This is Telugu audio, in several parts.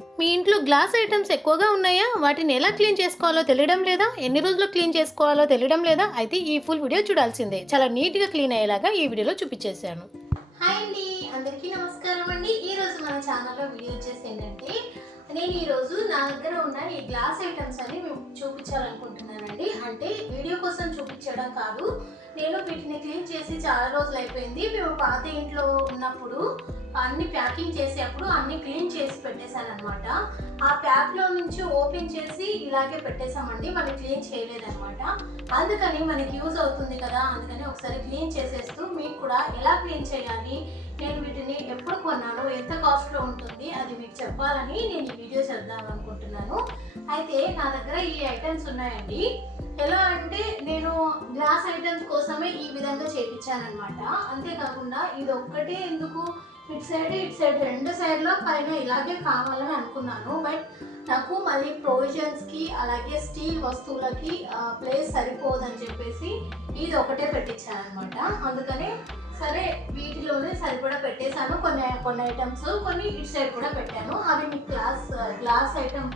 మీ ఇంట్లో గ్లాస్ ఐటమ్స్ ఎక్కువగా ఉన్నాయా? వాటిని ఎలా క్లీన్ చేసుకోవాలో తెలియడం లేదా? ఎన్ని రోజుల్లో క్లీన్ చేసుకోవాలో తెలియడం లేదా? అయితే ఈ ఫుల్ వీడియో చూడాల్సిందే. చాలా నీట్‌గా క్లీన్ అయ్యేలాగా ఈ వీడియోలో చూపించేశాను. హాయ్ అండి, అందరికీ నమస్కారం అండి. ఈరోజు మన ఛానల్లో వీడియో వచ్చేసి ఏంటంటే, నేను ఈరోజు నా దగ్గర ఉన్న ఈ గ్లాస్ ఐటమ్స్ అని మేము చూపించాలనుకుంటున్నానండి. అంటే వీడియో కోసం చూపించడం కాదు, నేను వీటిని క్లీన్ చేసి చాలా రోజులు అయిపోయింది. మేము పాత ఇంట్లో ఉన్నప్పుడు అన్ని ప్యాకింగ్ చేసేటప్పుడు అన్ని క్లీన్ చేసి పెట్టేశాను అనమాట. ఆ ప్యాక్లో నుంచి ఓపెన్ చేసి ఇలాగే పెట్టేశామండి, మనం క్లీన్ చేయలేదన్నమాట. అందుకని మనకి యూజ్ అవుతుంది కదా, అందుకని ఒకసారి క్లీన్ చేసేస్తూ మీకు కూడా ఎలా క్లీన్ చేయాలి, నేను వీటిని ఎప్పుడు కొన్నాను, ఎంత కాస్ట్లో ఉంటుంది అది మీకు చెప్పాలని నేను ఈ వీడియో చేద్దాం అనుకుంటున్నాను. అయితే నా దగ్గర ఈ ఐటమ్స్ ఉన్నాయండి. ఎలా అంటే నేను గ్లాస్ ఐటమ్స్ కోసమే ఈ విధంగా చేయించానమాట. అంతేకాకుండా ఇది ఒక్కటే ఎందుకు, ఇటు సైడ్ రెండు సైడ్లో పైన ఇలాగే కావాలని అనుకున్నాను. బట్ నాకు మళ్ళీ ప్రొవిజన్స్కి అలాగే స్టీల్ వస్తువులకి ప్లేస్ సరిపోదని చెప్పేసి ఇది ఒకటే పెట్టించాను అనమాట. అందుకని సరే వీటిలోనే సరిపడా పెట్టేశాను. కొన్ని ఐటమ్స్ కొన్ని ఇటు సైడ్ కూడా పెట్టాను. అవి మీకు గ్లాస్ ఐటమ్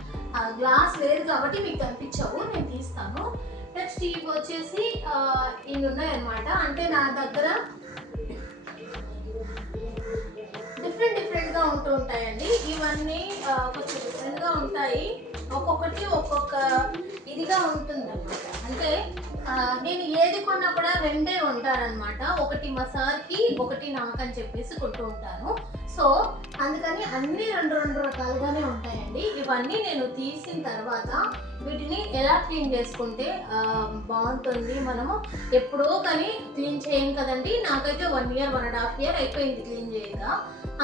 గ్లాస్ లేదు కాబట్టి మీకు కనిపించవు, నేను తీస్తాను. నెక్స్ట్ ఇవి వచ్చేసి ఇవి ఉన్నాయన్నమాట. అంటే నా దగ్గర డిఫరెంట్గా ఉంటూ ఉంటాయండి. ఇవన్నీ కొంచెం డిఫరెంట్గా ఉంటాయి, ఒక్కొక్కటి ఒక్కొక్క ఇదిగా ఉంటుంది అనమాట. అంటే నేను ఏది కొన్నా కూడా రెండే ఉంటారనమాట. ఒకటి మా సార్కి, ఒకటి నాకని చెప్పేసి కొంటూ ఉంటాను. సో అందుకని అన్నీ రెండు రకాలుగానే ఉంటాయండి. ఇవన్నీ నేను తీసిన తర్వాత వీటిని ఎలా క్లీన్ చేసుకుంటే బాగుంటుంది, మనము ఎప్పుడో కానీ క్లీన్ చేయం కదండి. నాకైతే 1 year 1.5 year అయిపోయింది క్లీన్ చేయక.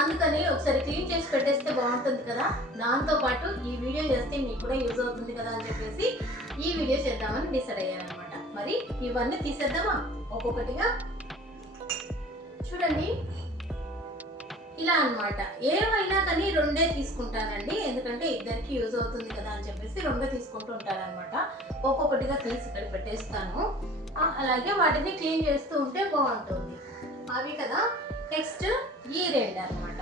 అందుకని ఒకసారి క్లీన్ చేసి పెట్టేస్తే బాగుంటుంది కదా, దాంతోపాటు ఈ వీడియో చేస్తే మీకు కూడా యూజ్ అవుతుంది కదా అని చెప్పేసి ఈ వీడియో చేద్దామని డిసైడ్ అయ్యాను అనమాట. మరి ఇవన్నీ తీసేద్దామా ఒక్కొక్కటిగా? చూడండి, ఇలా అనమాట. ఏమైనా కానీ రెండే తీసుకుంటానండి, ఎందుకంటే ఇద్దరికి యూజ్ అవుతుంది కదా అని చెప్పేసి రెండే తీసుకుంటూ ఉంటానన్నమాట. ఒక్కొక్కటిగా తీసి ఇక్కడ పెట్టేస్తాను. అలాగే వాటిని క్లీన్ చేస్తూ ఉంటే బాగుంటుంది. అవి కదా. నెక్స్ట్ ఈ రెండు అనమాట,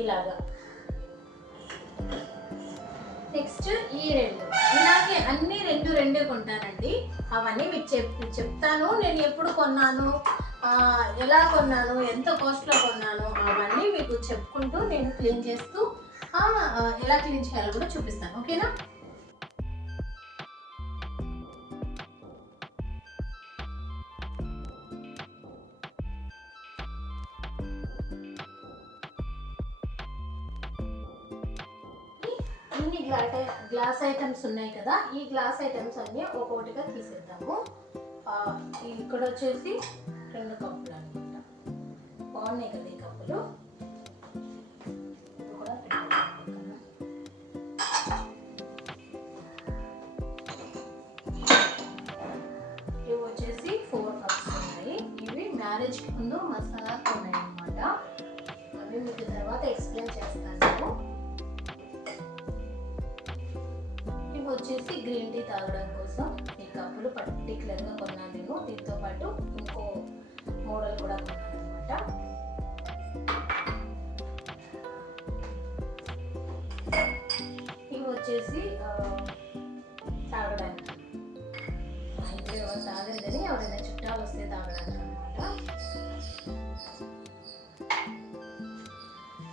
ఇలాగా. నెక్స్ట్ ఈ రెండు, ఇలాగే అన్ని రెండే కొంటానండి. అవన్నీ మీకు చెప్తాను, నేను ఎప్పుడు కొన్నాను, ఎలా కొన్నాను, ఎంత కాస్ట్లో కొన్నాను, అవన్నీ మీకు చెప్పుకుంటూ నేను క్లీన్ చేస్తూ ఎలా క్లీన్ చేయాలో కూడా చూపిస్తాను. ఓకేనా? ఇన్ని గ్లాస్ ఐటమ్స్ ఉన్నాయి కదా, ఈ గ్లాస్ ఐటమ్స్ అన్ని ఒక్కొక్కటిగా తీసేద్దాము. ఇక్కడ వచ్చేసి 2 కప్పులు అనమాట. బాగున్నాయి కదా ఈ కప్పులు, కూడా ఇవి వచ్చేసి 4 కప్స్ ఉన్నాయి. ఇవి మ్యారేజ్కి ముందు మసాలా ఉన్నాయి అనమాట. అవి మీకు తర్వాత ఎక్స్ప్లెయిన్ చేస్తాను. వచ్చేసి గ్రీన్ టీ తాగడం కోసం ఈ కప్పులు పర్టికులర్గా కొన్నాను నేను. దీంతో పాటు ఇంకో మోడల్ కూడా కొన్నాను అనమాట. ఇవి వచ్చేసి తాగడానికి, ఇంట్లో ఎవరు తాగలేదని ఎవరైనా చుట్టాలు వస్తే తాగడానికి అనమాట.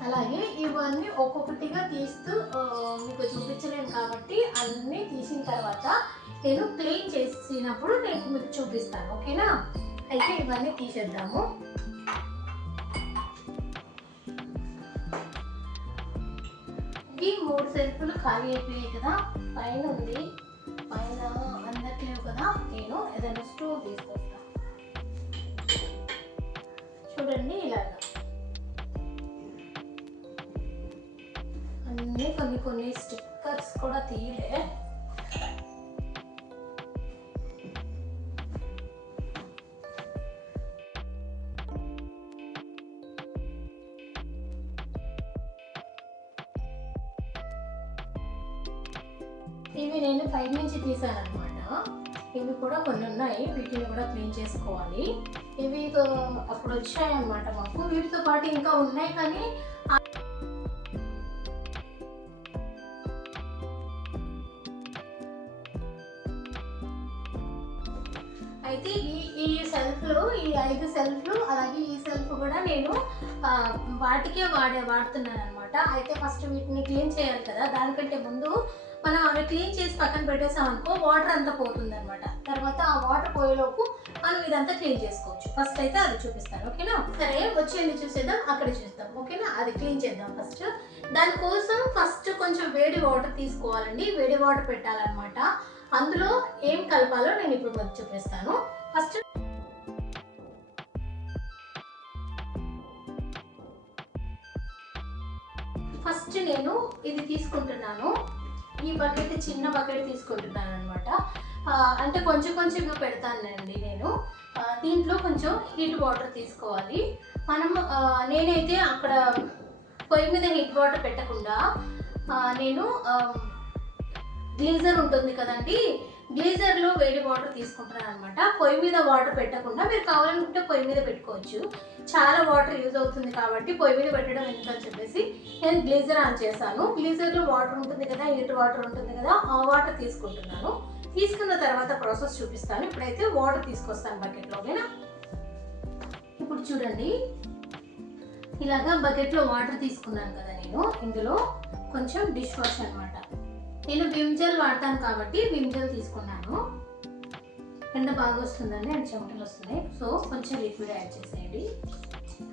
అలాగే ఇవన్నీ ఒక్కొక్కటిగా తీస్తూ మీకు చూపించలేను కాబట్టి అన్నీ తీసిన తర్వాత నేను క్లీన్ చేసినప్పుడు నేను మీకు చూపిస్తాను. ఓకేనా? అయితే ఇవన్నీ తీసేద్దాము. ఇవి 3 సెల్ఫ్లు ఖాళీ అయిపోయాయి కదా, పైన ఉంది, పైన అందట్లేవు కదా, నేను ఏదైనా స్టూల్ తీసుకొస్తాను. చూడండి, ఇలాగా అన్నీ కొన్ని స్టిక్కర్స్ కూడా తీయలే. ఇవి నేను పై నుంచి తీసాను అనమాట. ఇవి కూడా కొన్ని ఉన్నాయి, వీటిని కూడా క్లీన్ చేసుకోవాలి. ఇవి అప్పుడు వచ్చాయన్నమాట మాకు. వీటితో పాటు ఇంకా ఉన్నాయి, కానీ అయితే ఈ సెల్ఫ్లు, ఈ 5 సెల్ఫ్లు అలాగే ఈ సెల్ఫ్ కూడా నేను వాటికే వాడుతున్నాను అనమాట. అయితే ఫస్ట్ వీటిని క్లీన్ చేయాలి కదా, దానికంటే ముందు మనం అవి క్లీన్ చేసి పక్కన పెట్టేసాం అనుకో వాటర్ అంతా పోతుంది అనమాట. తర్వాత ఆ వాటర్ పోయేలోపు మనం ఇదంతా క్లీన్ చేసుకోవచ్చు. ఫస్ట్ అయితే అది చూపిస్తాను, ఓకేనా? సరే వచ్చేయండి చూసేద్దాం, అక్కడ చూద్దాం, ఓకేనా? అది క్లీన్ చేద్దాం ఫస్ట్. దానికోసం ఫస్ట్ కొంచెం వేడి వాటర్ తీసుకోవాలండి, వేడి వాటర్ పెట్టాలన్నమాట. అందులో ఏం కలపాలో నేను ఇప్పుడు మీకు చూపిస్తాను. ఫస్ట్ నేను ఇది తీసుకుంటున్నాను, ఈ బకెట్ చిన్న బకెట్ తీసుకుంటున్నాను అనమాట. అంటే కొంచెం కొంచెంగా పెడతానండి నేను. దీంట్లో కొంచెం హీట్ వాటర్ తీసుకోవాలి మనం. నేనైతే అక్కడ పొయ్యి మీద హీట్ వాటర్ పెట్టకుండా నేను గ్లీజర్ ఉంటుంది కదండి, గ్లీజర్లో వేడి వాటర్ తీసుకుంటున్నాను అనమాట. పొయ్యి మీద వాటర్ పెట్టకుండా మీరు కావాలనుకుంటే పొయ్యి మీద పెట్టుకోవచ్చు, చాలా వాటర్ యూజ్ అవుతుంది కాబట్టి పొయ్యి మీద పెట్టడం ఎందుకని చెప్పేసి నేను గ్లీజర్ ఆన్ చేశాను. గ్లీజర్లో వాటర్ ఉంటుంది కదా, హీట్ వాటర్ ఉంటుంది కదా, ఆ వాటర్ తీసుకుంటున్నాను. తీసుకున్న తర్వాత ప్రాసెస్ చూపిస్తాను. ఇప్పుడైతే వాటర్ తీసుకొస్తాను బకెట్లో, ఓకేనా? ఇప్పుడు చూడండి, ఇలాగా బకెట్లో వాటర్ తీసుకున్నాను కదా నేను. ఇందులో కొంచెం డిష్ వాష్ అనమాట. నేను విమ్ జెల్ వాడతాను కాబట్టి విమ్ జెల్ తీసుకున్నాను. ఎండ బాగా వస్తుందండి అండ్ చెమటలు వస్తున్నాయి, సో కొంచెం లిక్విడ్ యాడ్ చేసేయండి.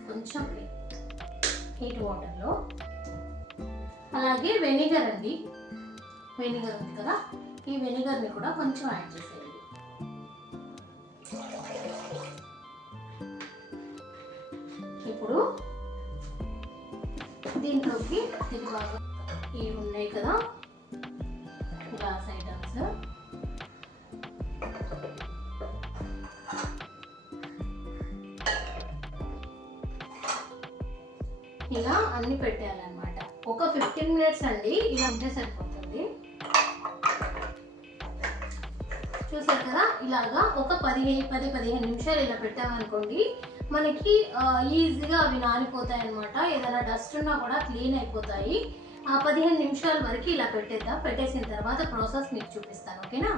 కొంచెం హీట్ వాటర్లో. అలాగే వెనిగర్ అండి, వెనిగర్ ఉంది కదా, ఈ వెనిగర్ని కూడా కొంచెం యాడ్ చేసేయండి. ఇప్పుడు దీంట్లోకి ఇది బాగా ఇవి ఉన్నాయి కదా గ్లాస్ ఐటమ్స్, ఇలా అన్ని పెట్టాలన్నమాట. ఒక 15 మినిట్స్ అండి, ఇలా ఉంటే సరిపోతుంది. చూసారు కదా, ఇలాగా ఒక 10-15 నిమిషాలు ఇలా పెట్టామనుకోండి, మనకి ఈజీగా అవి నానిపోతాయి అనమాట. ఏదైనా డస్ట్ ఉన్నా కూడా క్లీన్ అయిపోతాయి. 15 నిమిషాల వరకు ఇలా పెట్టేద్దాం. పెట్టేసిన తర్వాత ప్రాసెస్ మీకు చూపిస్తాను, ఓకేనా?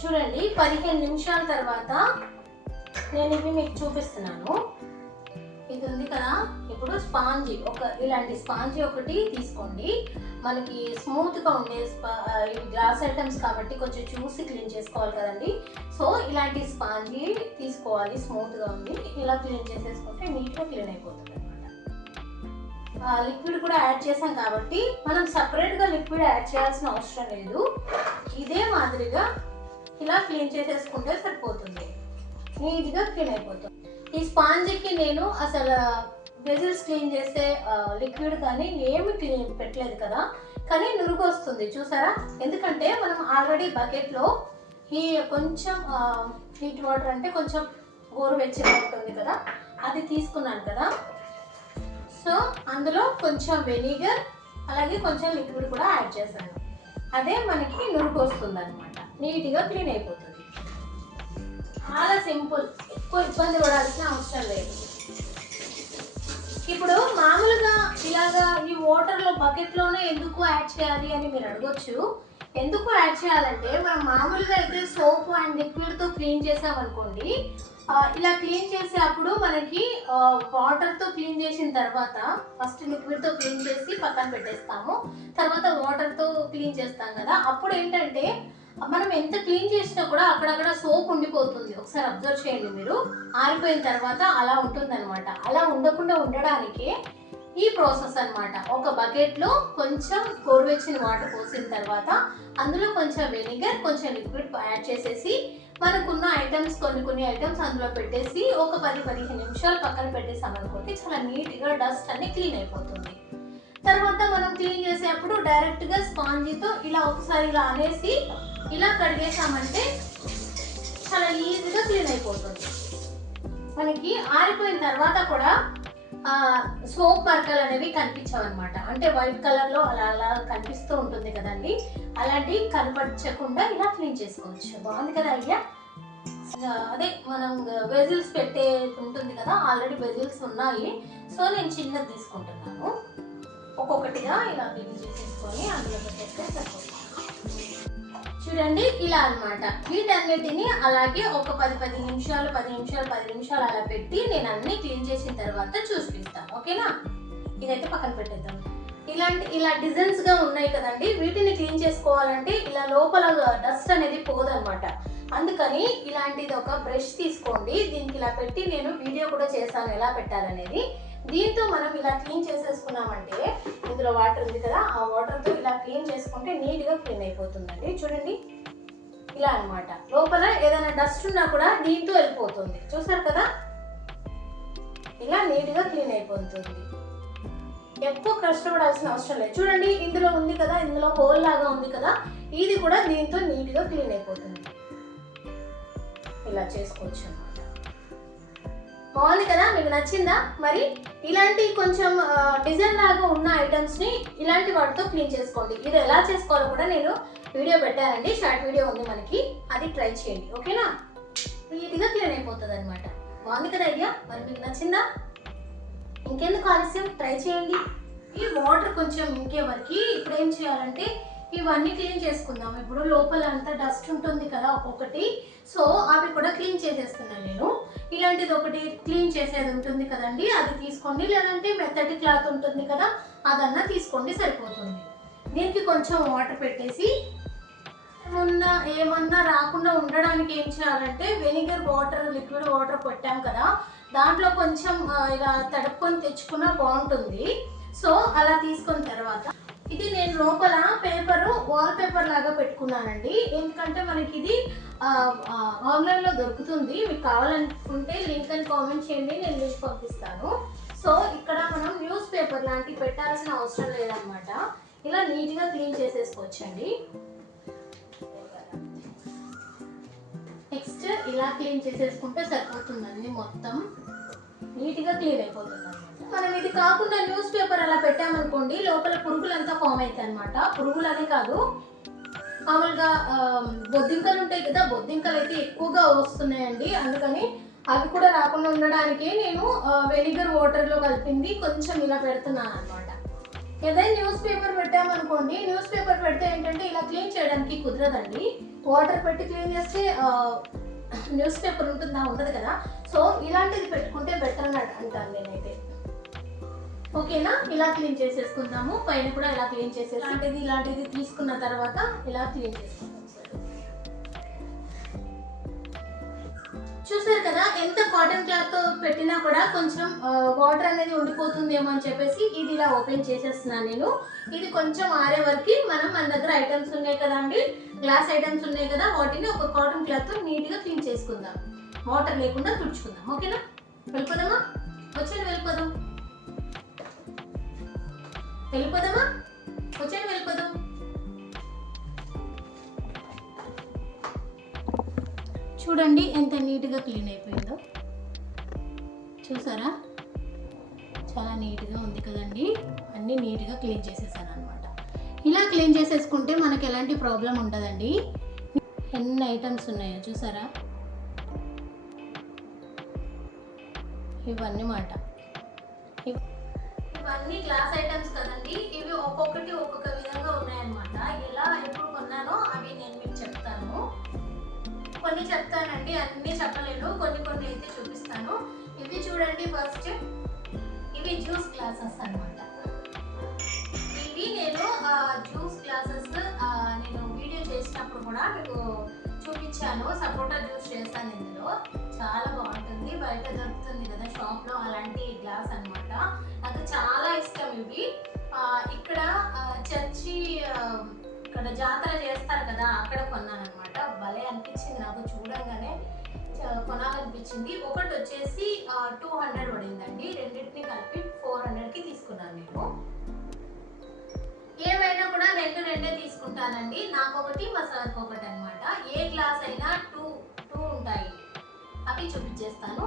చూడండి, 15 నిమిషాల తర్వాత నేను ఇవి మీకు చూపిస్తున్నాను. ఇది ఉంది కదా, ఇప్పుడు స్పాంజీ, ఇలాంటి స్పాంజీ ఒకటి తీసుకోండి. మనకి స్మూత్గా ఉండే ఇవి గ్లాస్ ఐటమ్స్ కాబట్టి కొంచెం చూసి క్లీన్ చేసుకోవాలి కదండి. సో ఇలాంటి స్పాంజీ తీసుకోవాలి, స్మూత్గా ఉంది. ఇలా క్లీన్ చేసేసుకుంటే నీట్గా క్లీన్ అయిపోతుంది అనమాట. లిక్విడ్ కూడా యాడ్ చేసాం కాబట్టి మనం సపరేట్గా లిక్విడ్ యాడ్ చేయాల్సిన అవసరం లేదు. ఇదే మాదిరిగా ఇలా క్లీన్ చేసేసుకుంటే సరిపోతుంది, నీట్గా క్లీన్ అయిపోతుంది. ఈ స్పాంజీకి నేను అసలు వెజిల్స్ క్లీన్ చేసే లిక్విడ్ కానీ ఏమి క్లీన్ పెట్టలేదు కదా, కానీ నురుగు వస్తుంది చూసారా? ఎందుకంటే మనం ఆల్రెడీ బకెట్లో కొంచెం హీట్ వాటర్ అంటే కొంచెం గోరువెచ్చగా ఉంటుంది కదా, అది తీసుకున్నాను కదా. సో అందులో కొంచెం వెనిగర్ అలాగే కొంచెం లిక్విడ్ కూడా యాడ్ చేశాను. అదే మనకి నురుగు వస్తుంది అనమాట, నీట్గా క్లీన్ అయిపోతుంది. చాలా సింపుల్, ఎక్కువ ఇబ్బంది పడాల్సిన అవసరం లేదు. ఇప్పుడు మామూలుగా ఇలాగా ఈ వాటర్లో బకెట్లోనే ఎందుకు యాడ్ చేయాలి అని మీరు అడగొచ్చు. ఎందుకు యాడ్ చేయాలంటే మనం మామూలుగా అయితే సోప్ అండ్ లిక్విడ్తో క్లీన్ చేసామనుకోండి, ఇలా క్లీన్ చేసేటప్పుడు మనకి వాటర్తో క్లీన్ చేసిన తర్వాత ఫస్ట్ లిక్విడ్తో క్లీన్ చేసి పక్కన పెట్టేస్తాము, తర్వాత వాటర్తో క్లీన్ చేస్తాం కదా. అప్పుడు ఏంటంటే మనం ఎంత క్లీన్ చేసినా కూడా అక్కడక్కడ సోప్ ఉండిపోతుంది. ఒకసారి అబ్జర్వ్ చేయండి మీరు, ఆరిపోయిన తర్వాత అలా ఉంటుందన్నమాట. అలా ఉండకుండా ఉండడానికే ఈ ప్రాసెస్ అనమాట. ఒక బకెట్లో కొంచెం గోరువెచ్చని వాటర్ పోసిన తర్వాత అందులో కొంచెం వెనిగర్ కొంచెం లిక్విడ్ యాడ్ చేసేసి మనకున్న ఐటమ్స్ కొన్ని ఐటమ్స్ అందులో పెట్టేసి ఒక 10-15 నిమిషాలు పక్కన పెట్టేసామనుకోండి, చాలా నీట్గా డస్ట్ అన్ని క్లీన్ అయిపోతుంది. తర్వాత మనం క్లీన్ చేసేటప్పుడు డైరెక్ట్గా స్పాంజీతో ఇలా ఒకసారి ఇలా అనేసి ఇలా కడిగేసామంటే చాలా ఈజీగా క్లీన్ అయిపోతుంది. మనకి ఆరిపోయిన తర్వాత కూడా సోప్ మరకలు అనేవి కనిపించవన్నమాట. అంటే వైట్ కలర్లో అలా కనిపిస్తూ ఉంటుంది కదండి, అలాంటివి కనపరచకుండా ఇలా క్లీన్ చేసుకోవచ్చు. బాగుంది కదా ఐడియా? అదే మనం వెజిల్స్ పెట్టే ఉంటుంది కదా, ఆల్రెడీ వెజిల్స్ ఉన్నాయి. సో నేను చిన్నది తీసుకుంటున్నాను, ఒక్కొక్కటిగా ఇలా క్లీన్ చేసేసుకొని అందులో పెట్టేస్తే సరిపోతుంది. చూడండి ఇలా అన్నమాట. వీటన్నిటిని అలాగే ఒక 10 నిమిషాలు అలా పెట్టి నేను అన్ని క్లీన్ చేసిన తర్వాత చూపిస్తాను. ఓకేనా? ఇదైతే పక్కన పెట్టేద్దాం. ఇలా డిజైన్స్ గా ఉన్నాయి కదండి, వీటిని క్లీన్ చేసుకోవాలంటే ఇలా లోపల డస్ట్ అనేది పోదన్నమాట. అందుకని ఇలాంటిది ఒక బ్రష్ తీసుకోండి. దీనికి ఇలా పెట్టి నేను వీడియో కూడా చేశాను ఎలా పెట్టాలనేది. దీంతో మనం ఇలా క్లీన్ చేసేసుకున్నామంటే, ఇందులో వాటర్ ఉంది కదా, ఆ వాటర్తో ఇలా క్లీన్ చేసుకుంటే నీట్గా క్లీన్ అయిపోతుందండి. చూడండి ఇలా అన్నమాట. లోపల ఏదైనా డస్ట్ ఉన్నా కూడా దీంతో వెళ్ళిపోతుంది. చూసారు కదా, ఇలా నీట్గా క్లీన్ అయిపోతుంది. ఎక్కువ కష్టపడాల్సిన అవసరం లేదు. చూడండి ఇందులో ఉంది కదా, ఇందులో హోల్ లాగా ఉంది కదా, ఇది కూడా దీంతో నీట్గా క్లీన్ అయిపోతుంది. ఇలా చేసుకోవచ్చు అన్నమాట. బాగుంది కదా, మీకు నచ్చిందా? మరి ఇలాంటి కొంచెం డిజైన్ లాగా ఉన్న ఐటమ్స్ ని ఇలాంటి వాటితో క్లీన్ చేసుకోండి. ఇది ఎలా చేసుకోవాలో కూడా నేను వీడియో పెట్టానండి, షార్ట్ వీడియో ఉంది మనకి, అది ట్రై చేయండి. ఓకేనా? నీట్గా క్లీన్ అయిపోతుంది అనమాట. బాగుంది కదా ఐడియా? మరి మీకు నచ్చిందా? ఇంకెందుకు ఆలస్యం, ట్రై చేయండి. ఈ వాటర్ కొంచెం ఇంకే వరకు ఇప్పుడు ఏం చేయాలంటే ఇవన్నీ క్లీన్ చేసుకుందాం. ఇప్పుడు లోపల అంతా డస్ట్ ఉంటుంది కదా ఒక్కొక్కటి, సో అవి కూడా క్లీన్ చేసేస్తున్నాను నేను. ఇలాంటిది ఒకటి క్లీన్ చేసేది ఉంటుంది కదండి, అది తీసుకోండి. లేదంటే మెత్తటి క్లాత్ ఉంటుంది కదా, అదన్నా తీసుకోండి, సరిపోతుంది. దీనికి కొంచెం వాటర్ పెట్టేసి ఏమన్నా రాకుండా ఉండడానికి ఏం చేయాలంటే వెనిగర్ వాటర్, లిక్విడ్ వాటర్ పెట్టాం కదా, దాంట్లో కొంచెం ఇలా తడుపుకొని తెచ్చుకున్నా బాగుంటుంది. సో అలా తీసుకున్న తర్వాత ఇది నేను లోపల వాల్ పేపర్ లాగా పెట్టుకున్నానండి. ఎందుకంటే మనకి ఇది ఆన్లైన్లో దొరుకుతుంది. మీకు కావాలనుకుంటే లింక్ అని కామెంట్ చేయండి, నేను లింక్ పంపిస్తాను. సో ఇక్కడ మనం న్యూస్ పేపర్ లాంటివి పెట్టాల్సిన అవసరం లేదనమాట. ఇలా నీట్గా క్లీన్ చేసేసుకోవచ్చండి. నెక్స్ట్ ఇలా క్లీన్ చేసేసుకుంటే సరిపోతుందండి, మొత్తం నీట్గా క్లీన్ అయిపోతుంది అనమాట. మనం ఇది కాకుండా న్యూస్ పేపర్ అలా పెట్టామనుకోండి, లోపల పురుగులంతా ఫామ్ అవుతాయి అనమాట. పురుగులు అనే కాదు, మామూలుగా బొద్దింకలు ఉంటాయి కదా, బొద్దింకలు అయితే ఎక్కువగా వస్తున్నాయండి. అందుకని అవి కూడా రాకుండా ఉండడానికి నేను వెనిగర్ వాటర్లో కలిపింది కొంచెం ఇలా పెడుతున్నాను అనమాట. ఏదైనా న్యూస్ పేపర్ పెట్టామనుకోండి, న్యూస్ పేపర్ పెడితే ఏంటంటే ఇలా క్లీన్ చేయడానికి కుదరదండి. వాటర్ పెట్టి క్లీన్ చేస్తే న్యూస్ పేపర్ ఉంటుందా, ఉండదు కదా. సో ఇలాంటిది పెట్టుకుంటే బెటర్ అని అంటాను నేనైతే. ఓకేనా? ఇలా క్లీన్ చేసేసుకుందాము. పైన కూడా ఇలా క్లీన్ ఇలాంటిది తీసుకున్న తర్వాత ఇలా క్లీన్ చేసుకుందాం. చూసారు కదా, ఎంత కాటన్ క్లాత్ తో పెట్టినా కూడా కొంచెం వాటర్ అనేది ఉండిపోతుందేమో అని చెప్పేసి ఇది ఇలా ఓపెన్ చేసేస్తున్నాను నేను. ఇది కొంచెం ఆరే వరకు మన దగ్గర ఐటమ్స్ ఉన్నాయి కదా అండి, గ్లాస్ ఐటమ్స్ ఉన్నాయి కదా, వాటిని ఒక కాటన్ క్లాత్ తో నీట్ గా క్లీన్ చేసుకుందాం. వాటర్ లేకుండా తుడుచుకుందాం. ఓకేనా? వెళ్ళిపోదామా? వచ్చేయండి, వెళ్ళిపోదాం. వచ్చేయండి, వెళ్ళిపోదాం. చూడండి ఎంత నీట్గా క్లీన్ అయిపోయిందో. చూసారా, చాలా నీట్గా ఉంది కదండి. అన్నీ నీట్గా క్లీన్ చేసేసాను అనమాట. ఇలా క్లీన్ చేసేసుకుంటే మనకి ఎలాంటి ప్రాబ్లం ఉండదండి. ఎన్ని ఐటమ్స్ ఉన్నాయో చూసారా, ఇవన్నీ గ్లాస్ ఐటమ్స్ కదండి. ఇవి ఒక్కొక్కటి ఒక్కొక్క విధంగా ఉన్నాయన్నమాట. ఎలా ఎప్పుడు కొన్నానో అవి నేను మీకు చెప్తాను. కొన్ని చెప్తానండి, అన్నీ చెప్పలేను, కొన్ని అయితే చూపిస్తాను. ఇవి చూడండి, ఫస్ట్ ఇవి జ్యూస్ గ్లాసెస్ అన్నమాట. ఇవి నేను జ్యూస్ గ్లాసెస్ నేను వీడియో చేసినప్పుడు కూడా మీకు చూపించాను. సపోటా జ్యూస్ చేస్తాను ఇందులో, చాలా బాగుంటుంది. బయట దొరుకుతుంది కదా షాప్లో, అలాంటి గ్లాస్ అన్నమాట. నాకు చాలా ఇష్టం ఇవి. ఇక్కడ ఇక్కడ జాతర చేస్తారు కదా, అక్కడ కొన్నాను అనమాట. భలే అనిపించింది నాకు, చూడంగానే కొనాలనిపించింది. ఒకటి వచ్చేసి 200 పడిందండి, రెండింటిని కలిపి 400కి తీసుకున్నాను నేను. ఏమైనా కూడా రెండే తీసుకుంటానండి, నాకు ఒకటి మా సార్కి ఒకటి అనమాట. ఏ గ్లాస్ అయినా 2 ఉంటాయి, అవి చూపించేస్తాను.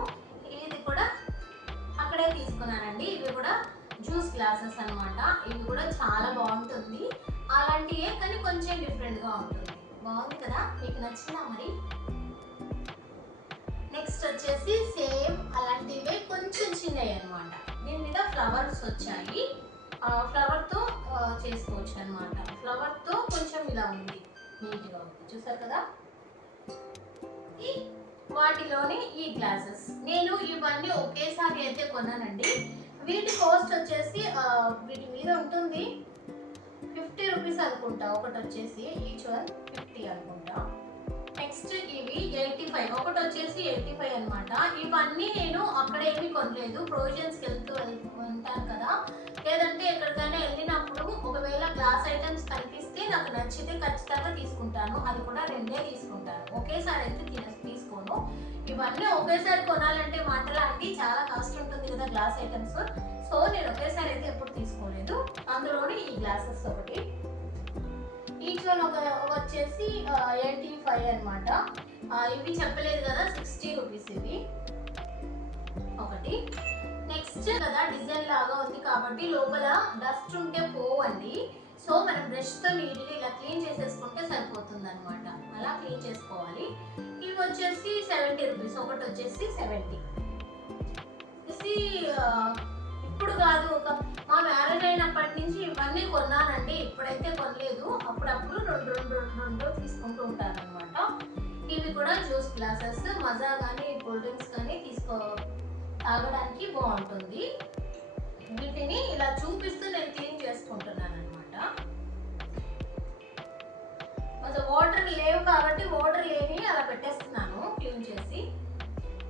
ఇది కూడా అక్కడే తీసుకున్నానండి. ఇవి కూడా జ్యూస్ గ్లాసెస్ అన్నమాట. ఇవి కూడా చాలా బాగుంటుంది, అలాంటివే కానీ కొంచెం డిఫరెంట్గా ఉంటుంది. బాగుంది కదా, మీకు నచ్చిందా మరి? నెక్స్ట్ వచ్చేసి సేమ్ అలాంటివే కొంచెం చిన్నవి అనమాట. దీని మీద ఫ్లవర్స్ వచ్చాయి, ఫ్లవర్తో చేసుకోవచ్చు అనమాట. ఫ్లవర్తో కొంచెం ఇలా ఉంది, నీట్గా ఉంది. చూసారు కదా, వాటిలోని ఈ గ్లాసెస్ నేను ఇవన్నీ ఒకేసారి అయితే కొన్నానండి. వీటి కాస్ట్ వచ్చేసి వీటి మీద ఉంటుంది 50 రూపీస్ అనుకుంటా. ఒకటి వచ్చేసి ఈచ్ వన్ 50 అనుకుంటా. నెక్స్ట్ ఇవి 85, ఒకటి వచ్చేసి 85 అనమాట. ఇవన్నీ నేను అక్కడ ఏమీ కొనలేదు, ప్రొవిజన్స్కి ఉంటాను కదా, లేదంటే ఎక్కడికైనా వెళ్ళినప్పుడు ఒకవేళ గ్లాస్ ఐటమ్స్ కనిపిస్తే నాకు నచ్చితే ఖచ్చితంగా తీసుకుంటాను. అది కూడా రెండే తీసుకుంటాను, ఒకేసారి అయితే తీసుకోను. ఇవన్నీ ఒకేసారి కొనాలంటే మాటలా అండి, చాలా కాస్ట్ ఉంటుంది కదా గ్లాస్ ఐటమ్స్. సో నేను ఒకేసారి అయితే ఎప్పుడు తీసుకోలేదు. అందులోని ఈ గ్లాసెస్ ఒకటి, ఈచ్ వన్ వచ్చేసి 85 అనమాట. ఇవి చెప్పలేదు కదా, 60 రూపీస్ ఇవి ఒకటి. నెక్స్ట్ కదా డిజైన్ లాగా ఉంది కాబట్టి లోపల డస్ట్ ఉంటే పోవండి. సో మనం బ్రష్తో నీట్గా ఇలా క్లీన్ చేసేసుకుంటే సరిపోతుంది అనమాట. అలా క్లీన్ చేసుకోవాలి. ఇవి వచ్చేసి 70 రూపీస్, ఒకటి వచ్చేసి 70. ఇప్పుడు కాదు, ఒక మా మ్యారేజ్ అయినప్పటి నుంచి ఇవన్నీ కొన్నానండి. ఇప్పుడైతే కొనలేదు, అప్పుడప్పుడు రెండు తీసుకుంటూ ఉంటాను అనమాట. ఇవి కూడా జ్యూస్ గ్లాసెస్, మజా కానీ కూల్ డ్రింక్స్ కానీ తాగడానికి బాగుంటుంది. వీటిని ఇలా చూపిస్తూ నేను క్లీన్ చేసుకుంటున్నాను అనమాట. వాటర్ లేవు కాబట్టి వాటర్ లేని అలా పెట్టేస్తున్నాను క్లీన్ చేసి.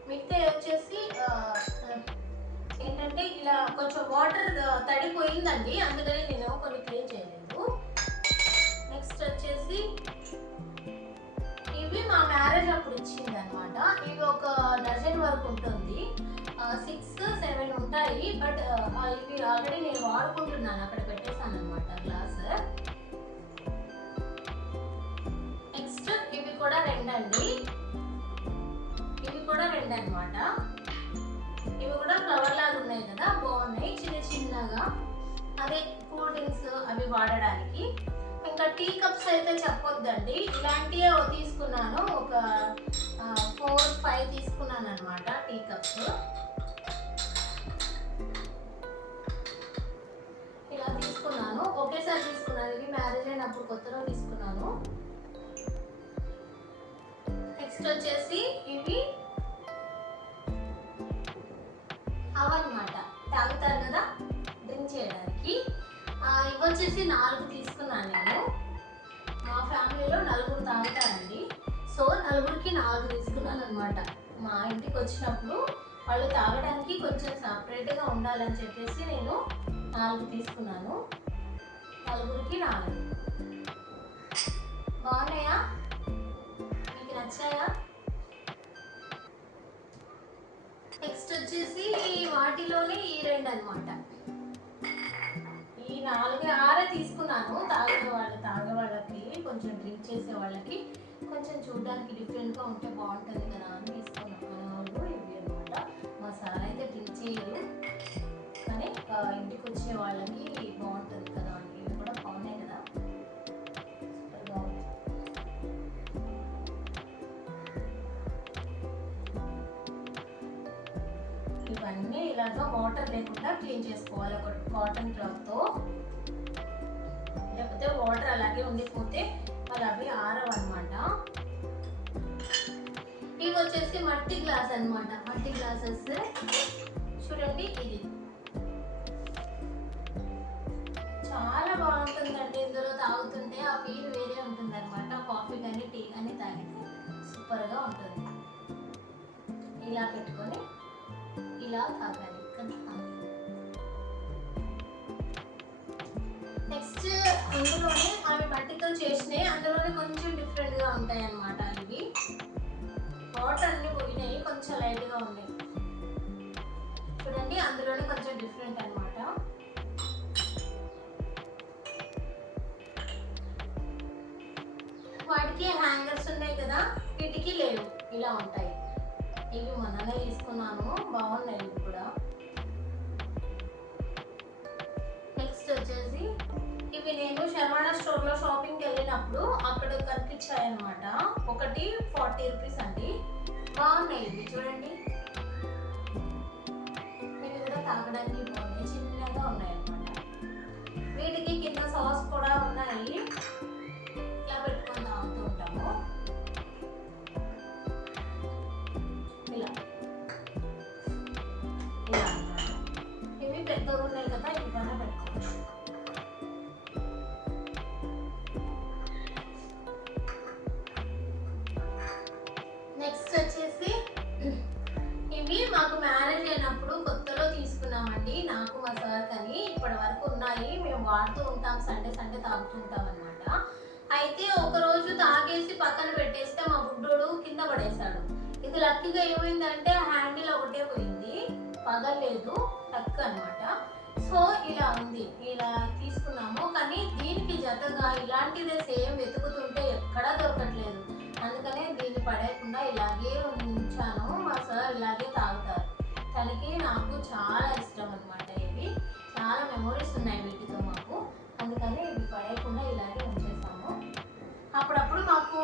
మిగతా వచ్చేసి ఏంటంటే ఇలా కొంచెం వాటర్ తడిపోయిందండి, అందుకని నేను కొన్ని క్లీన్ చేయలేదు. నెక్స్ట్ వచ్చేసి ఇవి మా మ్యారేజ్ అప్పుడు ఇచ్చింది అనమాట. ఇవి ఒక డజన్ వరకు ఉంటుంది, 6-7 ఉంటాయి. బట్ ఇవి ఆల్రెడీ నేను వాడుకుంటున్నాను, అక్కడ పెట్టేసాను అనమాట గ్లాస్. నెక్స్ట్ ఇవి కూడా రెండండి, ఇవి కూడా రెండు అనమాట. ఇవి కూడా ఫ్లవర్ లాగా ఉన్నాయి కదా, బాగున్నాయి, చిన్న చిన్నగా. అదే కూల్ డ్రింక్స్ అవి వాడడానికి. ఇంకా టీ కప్స్ అయితే చెప్పొద్దండి, ఇలాంటివే తీసుకున్నాను. ఒక 4-5 తీసుకున్నాను అనమాట టీ కప్స్. ఇలా తీసుకున్నాను, ఒకేసారి తీసుకున్నాను. ఇవి మ్యారేజ్ అయినప్పుడు కొత్తలో తీసుకున్నాను. నెక్స్ట్ వచ్చేసి ఇవి అవన్నమాట, తాగుతారు కదా డ్రింక్ చేయడానికి. ఇవి వచ్చేసి 4 తీసుకున్నాను నేను. మా ఫ్యామిలీలో 4 తాగుతారండి, సో 4కి 4 తీసుకున్నాను అనమాట. మా ఇంటికి వచ్చినప్పుడు వాళ్ళు తాగడానికి కొంచెం సపరేట్గా ఉండాలని చెప్పేసి నేను 4 తీసుకున్నాను. 4కి 4 బాగున్నాయా, మీకు నచ్చాయా? నెక్స్ట్ వచ్చేసి వాటిలోనే ఈ 2 అనమాట. ఈ 4-6 తీసుకున్నాను. తాగే వాళ్ళకి కొంచెం డ్రింక్ చేసే వాళ్ళకి కొంచెం చూడడానికి డిఫరెంట్గా ఉంటే బాగుంటుంది కదా అని తీసుకున్నాను. ఇవి అనమాట. మా సార్ అయితే డ్రింక్ చేయరు, కానీ ఇంటికి వచ్చే వాళ్ళకి బాగుంటుంది కదా అని. ఇవి కూడా బాగున్నాయి కదా, సూపర్ బాగుంది. ఇవన్నీ ఇలాగా వాటర్ లేకుండా క్లీన్ చేసుకోవాలి ఒక కాటన్ క్లాత్తో, లేకపోతే వాటర్ అలాగే ఉండిపోతే మరి అవి ఆరవు అనమాట. ఇవి వచ్చేసి మట్టి గ్లాస్ అనమాట, మట్టి గ్లాసెస్ చూడండి. ఇది చాలా బాగుంటుందండి, ఇందులో తాగుతుంటే ఆ ఫీల్ వేరే ఉంటుంది అనమాట. కాఫీ కానీ టీ కానీ తాగితే సూపర్గా ఉంటుంది. ఇలా పెట్టుకొని ఇలా తాగాలి. నెక్స్ట్ అందులోనే అవి మట్టితో చేసినాయి, అందులోనే కొంచెం డిఫరెంట్గా ఉంటాయి అన్నమాట. ఇవి వాటర్ అన్ని పోయినాయి, కొంచెం లైట్గా ఉన్నాయి చూడండి. అందులోనే కొంచెం డిఫరెంట్ అనమాట. వాటికి హ్యాంగర్స్ ఉన్నాయి కదా, వీటికి లేవు, ఇలా ఉంటాయి. ఇవి మొన్ననే తీసుకున్నాను, బాగున్నాయి ఇవి కూడా. నెక్స్ట్ వచ్చేసి ఇవి నేను శర్వాణ స్టోర్లో షాపింగ్కి వెళ్ళినప్పుడు అక్కడ కనిపించాయి అనమాట. ఒకటి 40 రూపీస్ అండి, బాగున్నాయి ఇవి చూడండి. ఇవి కూడా తాగడానికి బాగున్నాయి, చిన్నగా ఉన్నాయి అనమాట. వీటికి కింద సాస్ కూడా ఉన్నాయి, ఇలా పెట్టుకుందాం. వాడుతూ ఉంటాం, సండే తాగుతూ ఉంటాం అనమాట. అయితే ఒకరోజు తాగేసి పక్కన పెట్టేస్తే మా బుడ్డోడు కింద పడేశాడు. ఇది లక్కీగా ఏమైందంటే హ్యాండిల్ ఒకటే పోయింది, పగలేదు, టక్ అనమాట. సో ఇలా ఉంది, ఇలా తీసుకున్నాము. కానీ దీనికి జతగా ఇలాంటిదే సేమ్ వెతుకుతుంటే ఎక్కడా దొరకట్లేదు. అందుకనే దీన్ని పడేయకుండా ఇలాగే ఉంచాను. మా సార్ ఇలాగే తాగుతారు, తనకి నాకు చాలా ఇష్టం అనమాట. ఇవి చాలా మెమోరీస్ ఉన్నాయి వీటితో మాకు, అందుకని ఇవి పడేయకుండా ఇలాగే ఉంచేసాము. అప్పుడప్పుడు మాకు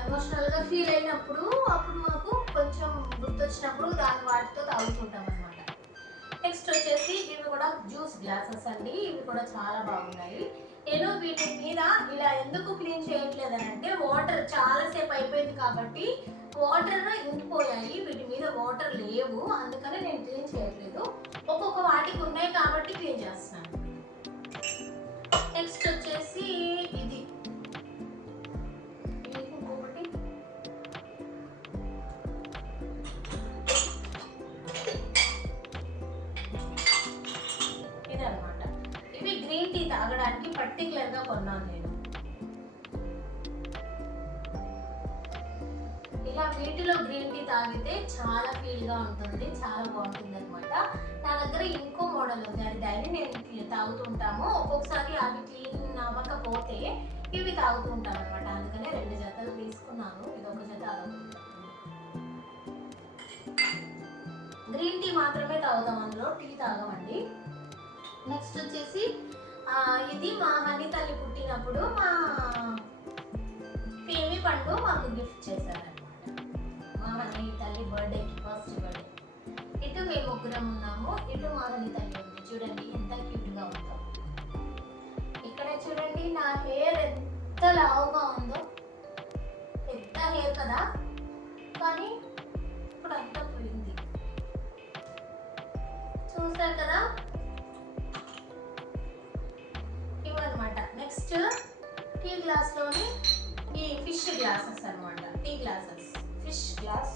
ఎమోషనల్గా ఫీల్ అయినప్పుడు అప్పుడు మాకు కొంచెం గుర్తొచ్చినప్పుడు వాటితో తాగుతుంటాం అనమాట. నెక్స్ట్ వచ్చేసి ఇవి కూడా జ్యూస్ గ్లాసెస్ అండి. ఇవి కూడా చాలా బాగున్నాయి. నేను వీటి మీద ఇలా ఎందుకు క్లీన్ చేయట్లేదు అని అంటే, వాటర్ చాలాసేపు అయిపోయింది కాబట్టి వాటర్ ఇంకిపోయాయి, వీటి మీద వాటర్ లేవు, అందుకని నేను క్లీన్ చేయట్లేదు. ఒక్కొక్క వాటికి ఉన్నాయి కాబట్టి క్లీన్ చేస్తున్నాను. నెక్స్ట్ వచ్చేసి ఇది ఇంకొకటి, ఇదన్నమాట. ఇవి గ్రీన్ టీ తాగడానికి పర్టికులర్ గా కొన్నాను నేను. ఇలా వీటిలో గ్రీన్ టీ తాగితే చాలా ఫీల్ గా ఉంటుంది, చాలా బాగుంటుంది అనమాట. నా దగ్గర ఇంకో మోడల్ ఉంది, అది డైలీ నేను తాగుతూ ఉంటాము. ఒక్కొక్కసారి అవి క్లీన్ అవ్వకపోతే ఇవి తాగుతూ ఉంటాం అనమాట. అందుకనే 2 జతలు తీసుకున్నాను, ఇదొక జత, అదొక. గ్రీన్ టీ మాత్రమే తాగుతాం, అందులో టీ తాగమండి. నెక్స్ట్ వచ్చేసి ఇది మా హనీ తల్లి పుట్టినప్పుడు మా ఫేమి పండు మాకు గిఫ్ట్ చేశారనమాట. మా హనీ తల్లి బర్త్డేకి, ఫస్ట్ బర్త్డే. ఇటు మేము ముగ్గురం ఉన్నాము, ఇటు మా హనీ తల్లి ఉంది. చూడండి ఎంత క్యూట్గా ఉందో. ఇక్కడ చూడండి నా హెయిర్ ఎంత లావుగా ఉందో, పెద్ద హెయిర్ కదా, కానీ ఇప్పుడు అంతా పోయింది, చూస్తారు కదా. ఇవన్నమాట. నెక్స్ట్ టీ గ్లాస్లోని ఈ ఫిష్ గ్లాసెస్ అనమాట. Tea glasses, fish glass.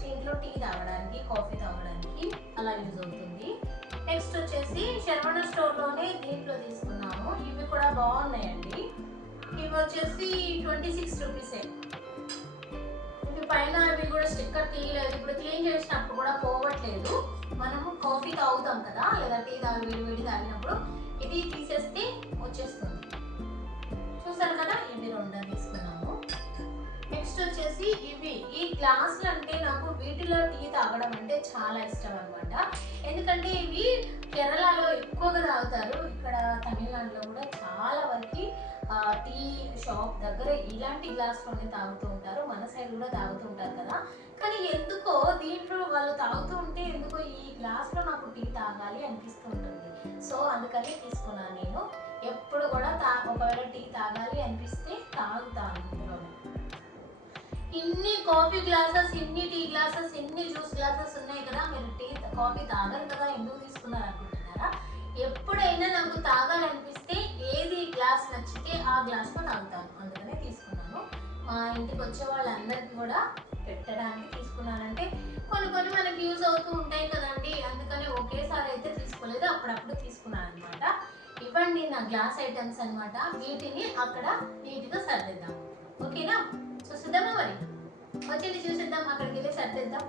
దీంట్లో టీ తాగడానికి, కాఫీ తాగడానికి అలా యూజ్ అవుతుంది. నెక్స్ట్ వచ్చేసి శర్వణ స్టోర్లోనే దీంట్లో తీసుకున్నాము. ఇవి కూడా బాగున్నాయండి. ఇవి వచ్చేసి 26 రూపీసే. ఇవి పైన ఇవి కూడా స్టిక్కర్ తీయలేదు, ఇప్పుడు క్లీన్ చేసినప్పుడు కూడా పోవట్లేదు. మనము కాఫీ తాగుతాం కదా, లేదా టీ వేడి తాగినప్పుడు ఇది తీసేస్తే వచ్చేస్తుంది. చూసారు కదా, ఇవి 2 తీసుకున్నాము. నెక్స్ట్ వచ్చేసి ఇవి, ఈ గ్లాసులు అంటే నాకు వీటిలో టీ తాగడం అంటే చాలా ఇష్టం అనమాట. ఎందుకంటే ఇవి కేరళలో ఎక్కువగా తాగుతారు, ఇక్కడ తమిళనాడులో కూడా చాలా వరకు టీ షాప్ దగ్గర ఇలాంటి గ్లాస్లోనే తాగుతూ ఉంటారు. మన సైడ్ కూడా తాగుతూ ఉంటారు కదా. కానీ ఎందుకో దీంట్లో వాళ్ళు తాగుతూ ఉంటే ఎందుకో ఈ గ్లాస్లో నాకు టీ తాగాలి అనిపిస్తూ ఉంటుంది. సో అందుకని తీసుకున్నాను నేను. ఎప్పుడు కూడా ఒకవేళ టీ తాగాలి అనిపిస్తే తాగుతాను ఇందులోనే. ఇన్ని కాఫీ గ్లాసెస్, ఇన్ని టీ గ్లాసెస్, ఇన్ని జ్యూస్ గ్లాసెస్ ఉన్నాయి కదా, మీరు టీ కాఫీ తాగరు కదా, ఎందుకు తీసుకున్నారు అనుకుంటున్నారా? ఎప్పుడైనా నాకు తాగాలనిపిస్తే ఏది గ్లాస్ నచ్చితే ఆ గ్లాస్లో తాగుతాను, అందుకనే తీసుకున్నాను. మా ఇంటికి వచ్చే వాళ్ళందరికీ కూడా పెట్టడానికి తీసుకున్నానంటే కొన్ని మనకి యూజ్ అవుతూ ఉంటాయి కదండి, అందుకని ఒకేసారి అయితే తీసుకోలేదు, అప్పుడప్పుడు తీసుకున్నాను అనమాట. ఇవ్వండి నా గ్లాస్ ఐటమ్స్ అనమాట. వీటిని అక్కడ నీట్గా సర్దిద్దాం, ఓకేనా? చూసిద్దామా మరి, వచ్చేది చూసిద్దాం, అక్కడికి వెళ్ళి సర్దిద్దాం.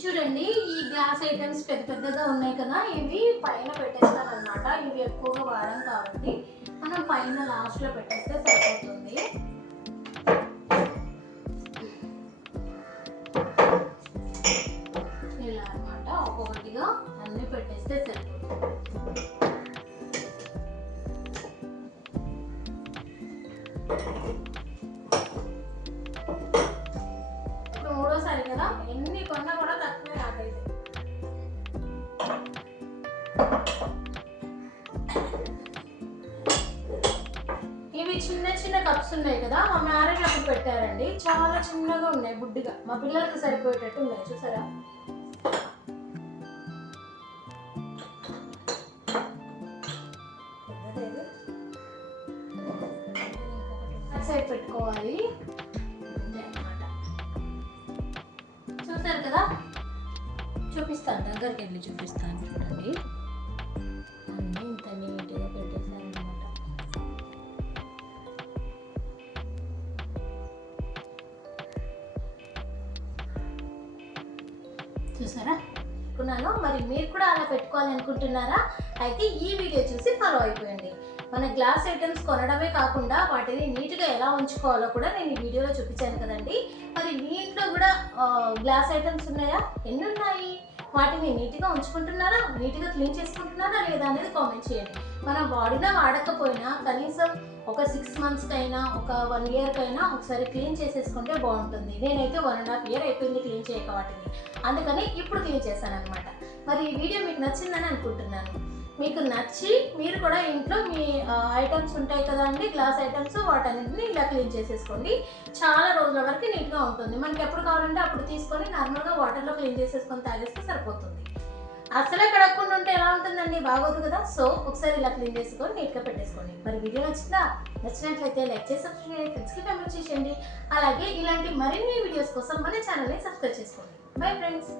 చూడండి ఈ గ్లాస్ ఐటమ్స్ పెద్దగా ఉన్నాయి కదా, ఇవి పైన పెట్టేస్తాను అనమాట. ఇవి ఎక్కువగా వాడం కాబట్టి మనం పైన లాస్ట్లో పెట్టేస్తే సరిపోతుంది. ఇలా అనమాట, ఒక్కొక్కటిగా అన్ని పెట్టేస్తే సరిపోతుంది. ఇప్పుడు 3వసారి కదా, ఎన్ని కొన్నా కూడా తక్కువే నాకైతే. ఇవి చిన్న కప్స్ ఉన్నాయి కదా, మా మ్యారేజ్ అప్పుడు పెట్టారండి. చాలా చిన్నగా ఉన్నాయి, బుడ్డిగా, మా పిల్లలకి సరిపోయేటట్టు ఉన్నాయి. చూసారా? సైడ్ పెట్టుకోవాలి అన్నమాట. చూసారు కదా, చూపిస్తాను, దగ్గరికి వెళ్ళి చూపిస్తాను. చూడండి చూసారా పెట్టుకున్నాను. మరి మీరు కూడా అలా పెట్టుకోవాలనుకుంటున్నారా? అయితే ఈ వీడియో చూసి ఫాలో అయిపోయండి. మన గ్లాస్ ఐటమ్స్ కొనడమే కాకుండా వాటిని నీట్గా ఎలా ఉంచుకోవాలో కూడా నేను ఈ వీడియోలో చూపించాను కదండి. మరి మీ ఇంట్లో కూడా గ్లాస్ ఐటమ్స్ ఉన్నాయా? ఎన్ని ఉన్నాయి? వాటిని నీట్గా ఉంచుకుంటున్నారా? నీట్గా క్లీన్ చేసుకుంటున్నారా లేదా అనేది కామెంట్ చేయండి. మనం వాడినా వాడకపోయినా కనీసం ఒక 6 మంత్స్కైనా ఒక 1 ఇయర్కైనా ఒకసారి క్లీన్ చేసేసుకుంటే బాగుంటుంది. నేనైతే 1.5 ఇయర్ అయిపోయింది క్లీన్ చేయక వాటిని, అందుకని ఇప్పుడు క్లీన్ చేశాను అనమాట. మరి ఈ వీడియో మీకు నచ్చిందని అనుకుంటున్నాను. మీకు నచ్చి మీరు కూడా ఇంట్లో మీ ఐటమ్స్ ఉంటాయి కదా అండి, గ్లాస్ ఐటమ్స్, వాటన్నిటిని ఇలా క్లీన్ చేసేసుకోండి. చాలా రోజుల వరకు నీట్గా ఉంటుంది. మనకి ఎప్పుడు కావాలంటే అప్పుడు తీసుకొని నార్మల్గా వాటర్లో క్లీన్ చేసేసుకొని తాగేస్తే సరిపోతుంది. అసలే కడగకుండా ఉంటే ఎలా ఉంటుందండి, బాగోదు కదా. సో ఒకసారి ఇలా క్లీన్ చేసుకొని నీట్గా పెట్టేసుకోండి. మరి వీడియో నచ్చినట్లయితే లైక్ చేసి సబ్స్క్రైబ్ చేయండి, ఫ్రెండ్స్కి కామెంట్ చేయండి. అలాగే ఇలాంటి మరిన్ని వీడియోస్ కోసం మన ఛానల్ని సబ్స్క్రైబ్ చేసుకోండి. Bye friends.